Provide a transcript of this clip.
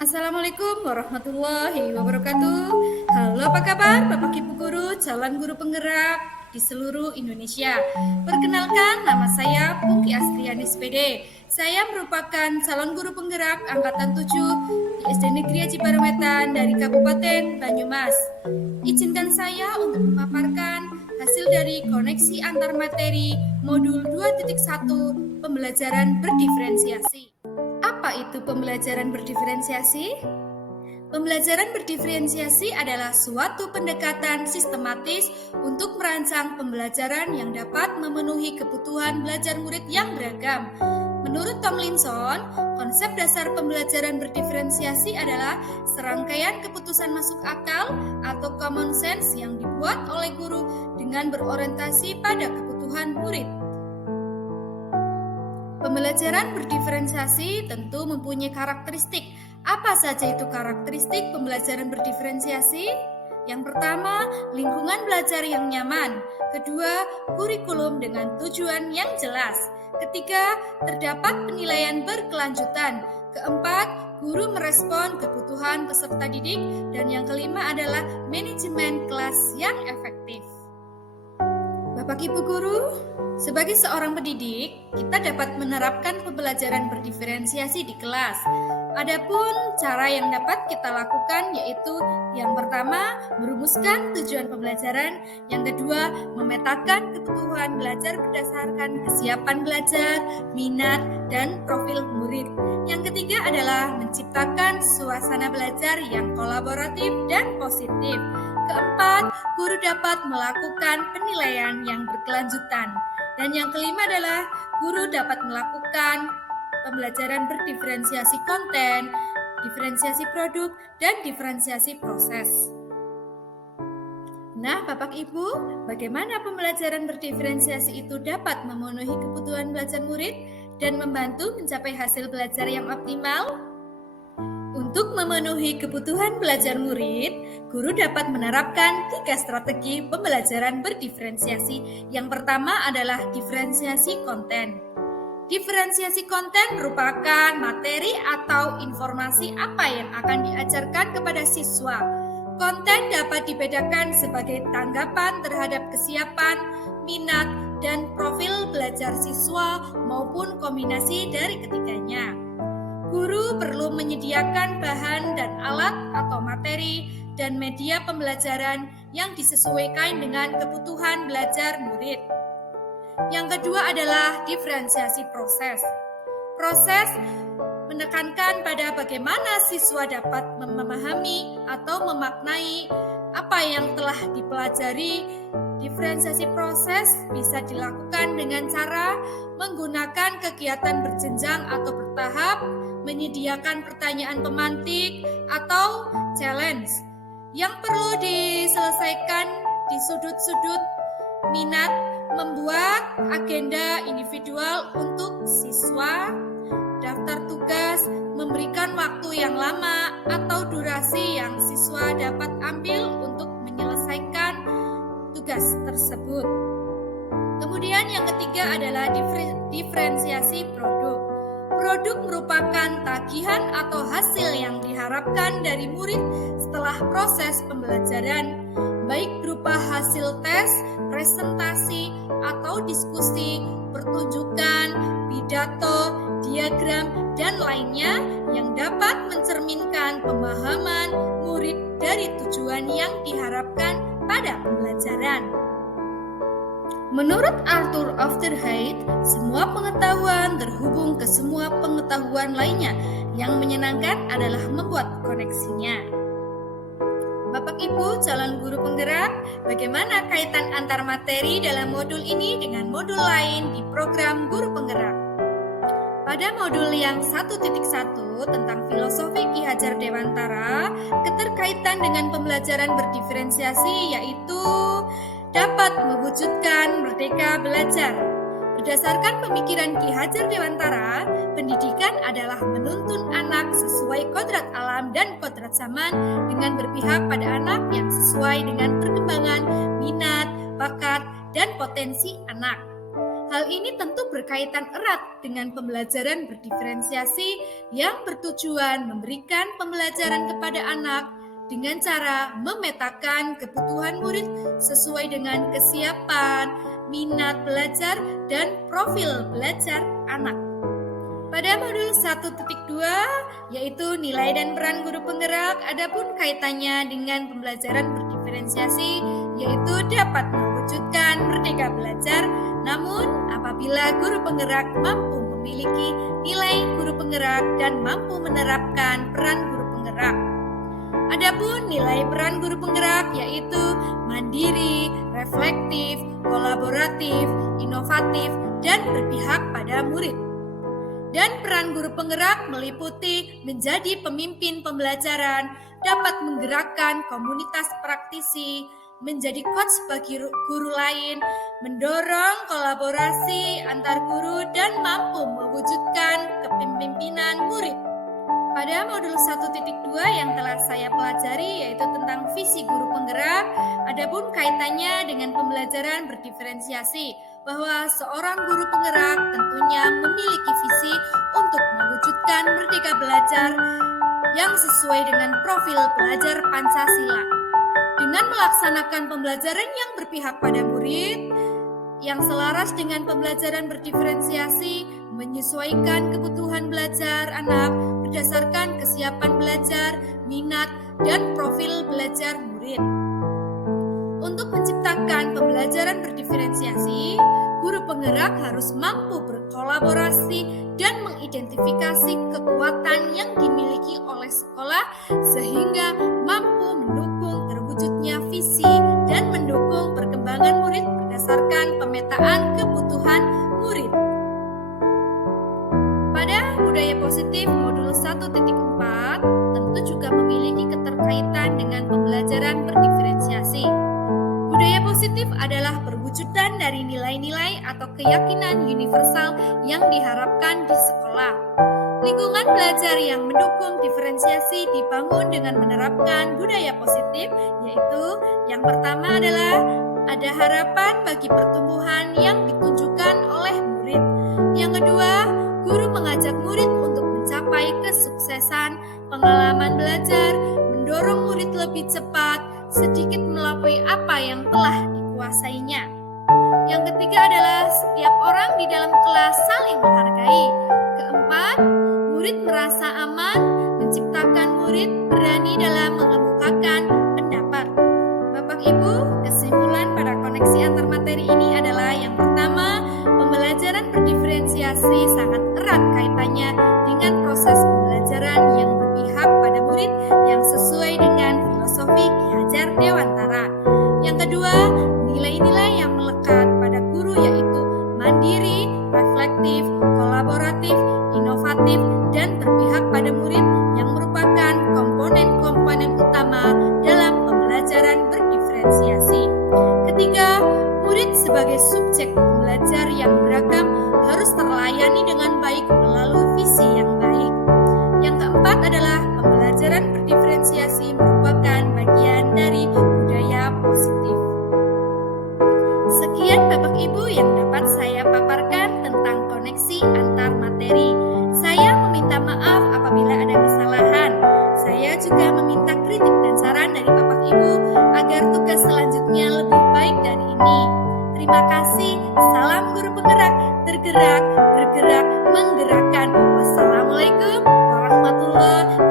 Assalamualaikum warahmatullahi wabarakatuh. Halo, apa kabar Bapak Ibu guru, calon guru penggerak di seluruh Indonesia. Perkenalkan, nama saya Pungki Astriani SPD. Saya merupakan calon guru penggerak angkatan 7 di SD Negeri Haji Barwetan dari Kabupaten Banyumas. Izinkan saya untuk memaparkan hasil dari koneksi antar materi modul 2.1 pembelajaran berdiferensiasi. Apa itu pembelajaran berdiferensiasi? Pembelajaran berdiferensiasi adalah suatu pendekatan sistematis untuk merancang pembelajaran yang dapat memenuhi kebutuhan belajar murid yang beragam. Menurut Tomlinson, konsep dasar pembelajaran berdiferensiasi adalah serangkaian keputusan masuk akal atau common sense yang dibuat oleh guru dengan berorientasi pada kebutuhan murid. Pembelajaran berdiferensiasi tentu mempunyai karakteristik. Apa saja itu karakteristik pembelajaran berdiferensiasi? Yang pertama, lingkungan belajar yang nyaman. Kedua, kurikulum dengan tujuan yang jelas. Ketiga, terdapat penilaian berkelanjutan. Keempat, guru merespon kebutuhan peserta didik. Dan yang kelima adalah manajemen kelas yang efektif. Bapak Ibu guru, sebagai seorang pendidik, kita dapat menerapkan pembelajaran berdiferensiasi di kelas. Adapun cara yang dapat kita lakukan yaitu yang pertama, merumuskan tujuan pembelajaran, yang kedua, memetakan kebutuhan belajar berdasarkan kesiapan belajar, minat, dan profil murid. Yang ketiga adalah menciptakan suasana belajar yang kolaboratif dan positif. Keempat, guru dapat melakukan penilaian yang berkelanjutan. Dan yang kelima adalah guru dapat melakukan pembelajaran berdiferensiasi konten, diferensiasi produk, dan diferensiasi proses. Nah, Bapak Ibu, bagaimana pembelajaran berdiferensiasi itu dapat memenuhi kebutuhan belajar murid dan membantu mencapai hasil belajar yang optimal? Untuk memenuhi kebutuhan belajar murid, guru dapat menerapkan 3 strategi pembelajaran berdiferensiasi. Yang pertama adalah diferensiasi konten. Diferensiasi konten merupakan materi atau informasi apa yang akan diajarkan kepada siswa. Konten dapat dibedakan sebagai tanggapan terhadap kesiapan, minat, dan profil belajar siswa maupun kombinasi dari ketiganya. Guru perlu menyediakan bahan dan alat atau materi dan media pembelajaran yang disesuaikan dengan kebutuhan belajar murid. Yang kedua adalah diferensiasi proses. Proses menekankan pada bagaimana siswa dapat memahami atau memaknai apa yang telah dipelajari. Diferensiasi proses bisa dilakukan dengan cara menggunakan kegiatan berjenjang atau bertahap, menyediakan pertanyaan pemantik atau challenge yang perlu diselesaikan di sudut-sudut minat, membuat agenda individual untuk siswa, daftar tugas, memberikan waktu yang lama atau durasi yang siswa dapat ambil untuk menyelesaikan tugas tersebut. Kemudian yang ketiga adalah diferensiasi produk. Produk merupakan tagihan atau hasil yang diharapkan dari murid setelah proses pembelajaran, baik berupa hasil tes, presentasi, atau diskusi, pertunjukan, pidato, diagram, dan lainnya yang dapat mencerminkan pemahaman murid dari tujuan yang diharapkan pada pembelajaran. Menurut Arthur Afterheit, semua pengetahuan terhubung ke semua pengetahuan lainnya. Yang menyenangkan adalah membuat koneksinya. Bapak Ibu calon guru penggerak, bagaimana kaitan antar materi dalam modul ini dengan modul lain di program guru penggerak? Pada modul yang 1.1 tentang filosofi Ki Hajar Dewantara, keterkaitan dengan pembelajaran berdiferensiasi yaitu dapat mewujudkan merdeka belajar. Berdasarkan pemikiran Ki Hajar Dewantara, pendidikan adalah menuntun anak sesuai kodrat alam dan kodrat zaman dengan berpihak pada anak yang sesuai dengan perkembangan, minat, bakat, dan potensi anak. Hal ini tentu berkaitan erat dengan pembelajaran berdiferensiasi yang bertujuan memberikan pembelajaran kepada anak dengan cara memetakan kebutuhan murid sesuai dengan kesiapan, minat belajar, dan profil belajar anak. Pada modul 1.2 yaitu nilai dan peran guru penggerak, adapun kaitannya dengan pembelajaran berdiferensiasi yaitu dapat mewujudkan merdeka belajar, namun apabila guru penggerak mampu memiliki nilai guru penggerak dan mampu menerapkan peran guru penggerak. Adapun nilai peran guru penggerak yaitu mandiri, reflektif, kolaboratif, inovatif, dan berpihak pada murid. Dan peran guru penggerak meliputi menjadi pemimpin pembelajaran, dapat menggerakkan komunitas praktisi, menjadi coach bagi guru lain, mendorong kolaborasi antar guru, dan mampu mewujudkan kepemimpinan murid. Pada modul 1.2 yang telah saya pelajari yaitu tentang visi guru penggerak, adapun kaitannya dengan pembelajaran berdiferensiasi, bahwa seorang guru penggerak tentunya memiliki visi untuk mewujudkan merdeka belajar yang sesuai dengan profil pelajar Pancasila. Dengan melaksanakan pembelajaran yang berpihak pada murid, yang selaras dengan pembelajaran berdiferensiasi, menyesuaikan kebutuhan belajar anak berdasarkan kesiapan belajar, minat, dan profil belajar murid. Untuk menciptakan pembelajaran berdiferensiasi, guru penggerak harus mampu berkolaborasi dan mengidentifikasi kekuatan yang dimiliki oleh sekolah sehingga mampu mendukung terwujudnya visi dan mendukung perkembangan murid berdasarkan pemetaan kebutuhan murid. Pada budaya positif modul 1.4 tentu juga memiliki keterkaitan dengan pembelajaran berdiferensiasi. Budaya positif adalah perwujudan dari nilai-nilai atau keyakinan universal yang diharapkan di sekolah. Lingkungan belajar yang mendukung diferensiasi dibangun dengan menerapkan budaya positif, yaitu yang pertama adalah ada harapan bagi pertumbuhan yang ditunjukkan oleh murid. Yang kedua, guru mengajak murid untuk mencapai kesuksesan, pengalaman belajar, mendorong murid lebih cepat, sedikit melampaui apa yang telah dikuasainya. Yang ketiga adalah setiap orang di dalam kelas saling menghargai. Keempat, murid merasa aman, menciptakan murid berani dalam mengemukakan pendapat. Bapak Ibu, kesimpulan pada koneksi antar materi ini adalah yang pertama, pembelajaran berdiferensiasi sangat erat kaitannya dengan proses pembelajaran yang berpihak pada murid yang sesuai dengan filosofi Ki Hajar Dewantara. Yang kedua, nilai-nilai yang melekat pada guru yaitu mandiri, reflektif, kolaboratif, inovatif, dan berpihak pada murid yang merupakan komponen-komponen utama dalam pembelajaran berdiferensiasi. Ketiga, murid sebagai subjek belajar yang beragam harus terlayani dengan baik melalui visi yang baik. Yang keempat adalah pembelajaran berdiferensiasi merupakan bagian dari budaya positif. Sekian Bapak Ibu yang dapat saya paparkan tentang koneksi antar materi. Saya meminta maaf apabila ada kesalahan. Saya juga meminta kritik dan saran dari Bapak Ibu agar tugas selanjutnya lebih baik dari ini. Terima kasih. Salam guru penggerak, tergerak, bergerak, menggerakkan. Wassalamualaikum warahmatullahi